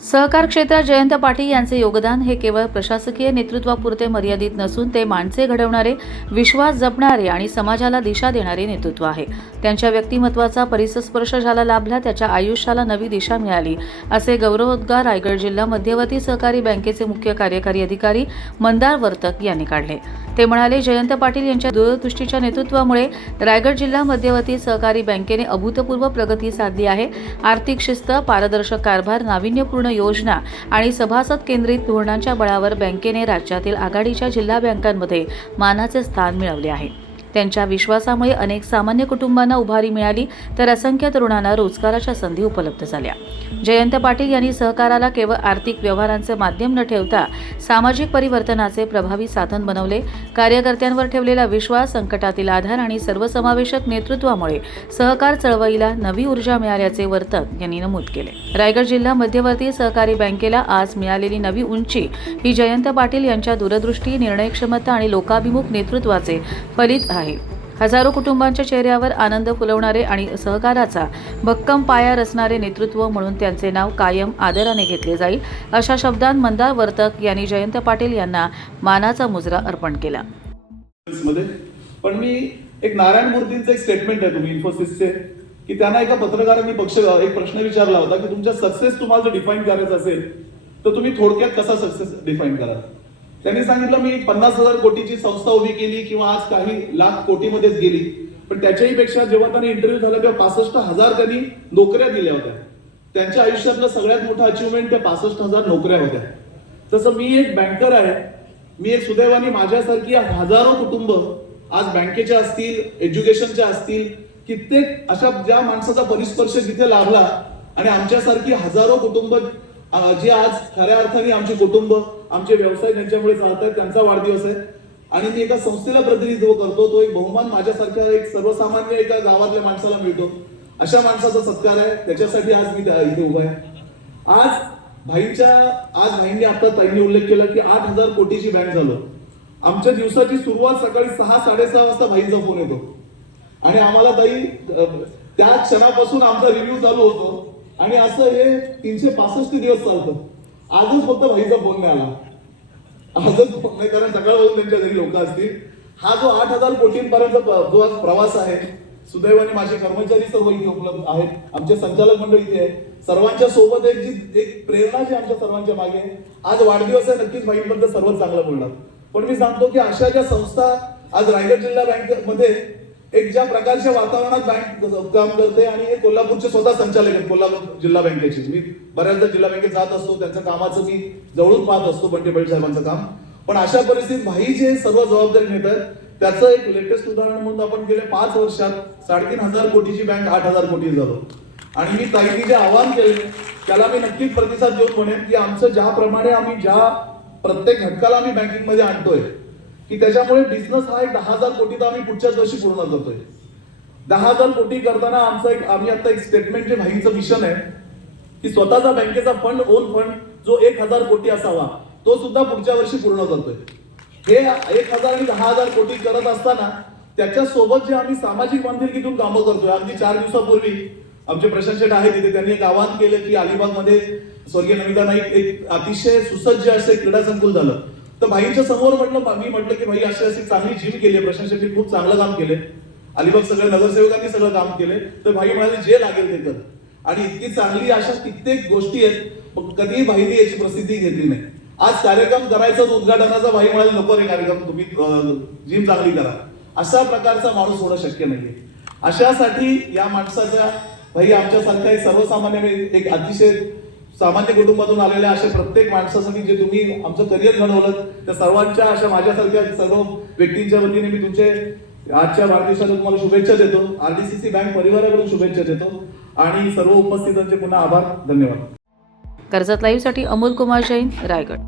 सहकार क्षेत्रात जयंत पाटील यांचे योगदान हे केवळ प्रशासकीय नेतृत्वापुरते मर्यादित नसून ते माणसे घडवणारे, विश्वास जपणारे आणि समाजाला दिशा देणारे नेतृत्व आहे. त्यांच्या व्यक्तिमत्वाचा परिसस्पर्श ज्याला लाभला त्याच्या आयुष्याला नवी दिशा मिळाली, असे गौरवोद्गार रायगड जिल्हा मध्यवर्ती सहकारी बँकेचे मुख्य कार्यकारी अधिकारी मंदार वर्तक यांनी काढले. ते म्हणाले, जयंत पाटील यांच्या दूरदृष्टीच्या नेतृत्वामुळे रायगड जिल्हा मध्यवर्ती सहकारी बँकेने अभूतपूर्व प्रगती साधली आहे. आर्थिक शिस्त, पारदर्शक कारभार, नाविन्यपूर्ण योजना आणि सभासद केंद्रित धोरणांच्या बळावर बँकेने राज्यातील आघाडीच्या जिल्हा बँकांमध्ये मानाचे स्थान मिळवले आहे. त्यांच्या विश्वासामुळे अनेक सामान्य कुटुंबांना उभारी मिळाली तर असंख्य तरुणांना रोजगाराच्या संधी उपलब्ध झाल्या. जयंत पाटील यांनी सहकाराला केवळ आर्थिक व्यवहारांचे माध्यम न ठेवता सामाजिक परिवर्तनाचे प्रभावी साधन बनवले. कार्यकर्त्यांवर ठेवलेला विश्वास, संकटातील आधार आणि सर्वसमावेशक नेतृत्वामुळे सहकार चळवळीला नवी ऊर्जा मिळाल्याचे वर्तक यांनी नमूद केले. रायगड जिल्हा मध्यवर्ती सहकारी बँकेला आज मिळालेली नवी उंची ही जयंत पाटील यांच्या दूरदृष्टी, निर्णयक्षमता आणि लोकाभिमुख नेतृत्वाचे फलित आहे. हजारो कुटुंबांच्या चेहऱ्यावर आनंद फुलवणारे आणि सहकाराचा भक्कम पाया रचणारे नेतृत्व म्हणून त्यांचे नाव कायम आदराने घेतले जाईल, अशा शब्दांत मंदार वर्तक यांनी जयंत पाटील यांना मानाचा मुजरा अर्पण केला. पण मी एक नारायण मूर्तींचं एक स्टेटमेंट आहे तुम्ही इन्फोसिसचे, की त्यांना एका पत्रकारांनी एक प्रश्न विचारला होता की तुमच्या सक्सेस तुम्हाला जर डिफाईन करायचं असेल तर तुम्ही थोडक्यात कसा सक्सेस डिफाईन कराल. त्यांनी सांगितलं, मी 50,000 कोटीची संस्था उभी केली किंवा आज काही लाख कोटीमध्येच गेली, पण त्याच्याही पेक्षा जेव्हा त्यांनी इंटरव्ह्यू झाला तेव्हा 65,000 त्यांनी नोकऱ्या दिल्या होत्या. त्यांच्या आयुष्यातलं सगळ्यात मोठं अचिव्हमेंट त्या 65,000 नोकऱ्या होत्या. तसं मी एक बँकर आहे, मी एक सुदैवाने माझ्यासारखी हजारो कुटुंब आज बँकेचे असतील, एज्युकेशनच्या असतील, कित्येक अशा ज्या माणसाचा परिस्पर्श जिथे लाभला आणि आमच्यासारखी हजारो कुटुंब जे आज खऱ्या अर्थाने आमची कुटुंब, आमचे व्यवसाय ज्यांच्यामुळे चालतात त्यांचा वाढदिवस आहे आणि मी एका संस्थेला प्रतिनिधित्व करतो. तो एक बहुमान माझ्यासारख्या एक सर्वसामान्य एका गावातल्या माणसाला मिळतो. अशा माणसाचा सत्कार आहे, त्याच्यासाठी आज मी इथे उभा आहे. आज भाईंनी आता ताईंनी उल्लेख केला की 8,000 कोटीची बँक झालो. आमच्या दिवसाची सुरुवात सकाळी 6-6:30 वाजता भाईंचा फोन येतो आणि आम्हाला ताई त्या क्षणापासून आमचा रिव्ह्यू चालू होतो आणि असं हे 365 दिवस चालतं. आजच फक्त भाईचा फोन नाही आला, आजच फोन नाही, कारण सकाळपासून त्यांच्या घरी लोक असतील. हा जो 8,000 कोटींपर्यंत जो आज प्रवास आहे, सुदैवाने माझे कर्मचारी सर्व इथे उपलब्ध आहेत, आमचे संचालक मंडळ इथे आहे, सर्वांच्या सोबत एक प्रेरणा जी आमच्या सर्वांच्या मागे आहे. आज वाढदिवस आहे, नक्कीच भाईंबद्दल सर्व चांगलं बोलणार. पण मी सांगतो की अशा ज्या संस्था आज रायगड जिल्हा बँकेमध्ये एक ज्या प्रकारच्या वातावरणात बँक काम करते आणि हे कोल्हापूरचे स्वतः संचालक आहेत कोल्हापूर जिल्हा बँकेचे. मी बऱ्याचदा जिल्हा बँकेत जात असतो, त्यांच्या कामाचं मी जवळून पाहत असतो, बंटी पाटील साहेबांचं काम. पण अशा परिस्थितीत भाई जे सर्व जबाबदारी नेतात त्याचं एक लेटेस्ट उदाहरण म्हणून आपण गेल्या 5 वर्षात 3,500 कोटीची बँक 8,000 कोटी झालो. आणि मी ताईंनी जे आवाहन केले त्याला मी नक्कीच प्रतिसाद देऊन म्हणेन की आमचं ज्याप्रमाणे आम्ही ज्या प्रत्येक घटकाला आम्ही बँकिंग मध्ये आणतोय की त्याच्यामुळे बिझनेस हा एक 10,000 कोटीचा आम्ही पुढच्याच वर्षी पूर्ण करतोय. 10,000 कोटी करताना आम्ही आता एक स्टेटमेंट जे भाईंचं मिशन आहे की स्वतःचा बँकेचा फंड, ओन फंड जो 1,000 कोटी असावा तो सुद्धा पुढच्या वर्षी पूर्ण करतोय. हे 1,000 आणि 10,000 कोटी करत असताना त्याच्या सोबत जे आम्ही सामाजिक बांधिलकीतून कामं करतोय. अगदी 4 दिवसापूर्वी आमचे प्रशांत शेठ आहेत तिथे, त्यांनी एक आवाहन केलं की अलिबाग मध्ये स्वर्गीय नमिता नाईक एक अतिशय सुसज्ज असे क्रीडा संकुल झालं. तर भाईंच्या समोर मी म्हटलं की भाई अशी चांगली जिम केली, प्रशांत शेट्टी खूप चांगलं काम केले, अलिबाग सगळ्या नगरसेवकांनी सगळं काम केले. तर भाई म्हणाले जे लागेल ते कर. आणि इतकी चांगली अशा कित्येक गोष्टी आहेत, कधीही भाईंनी याची प्रसिद्धी घेतली नाही. आज कार्यक्रम करायचा उद्घाटनाचा भाई म्हणाले नको रे कार्यक्रम, तुम्ही जिम चांगली करा. अशा प्रकारचा माणूस होणं शक्य नाहीये. अशासाठी या माणसाच्या भाई आमच्यासारख्या सर्वसामान्य एक अतिशय सामान्य कुटुंबातून आलेल्या अशा प्रत्येक माणसासाठी जे तुम्ही आमचं करिअर घडवलं त्या सर्वांच्या अशा माझ्यासारख्या सर्व व्यक्तींच्या वतीने मी तुमचे आजच्या वाढदिवसाला तुम्हाला शुभेच्छा देतो. RDCC बँक परिवाराकडून शुभेच्छा देतो आणि सर्व उपस्थितांचे पुन्हा आभार, धन्यवाद. कर्जत लाईव्हसाठी अमोल कुमार जैन, रायगड.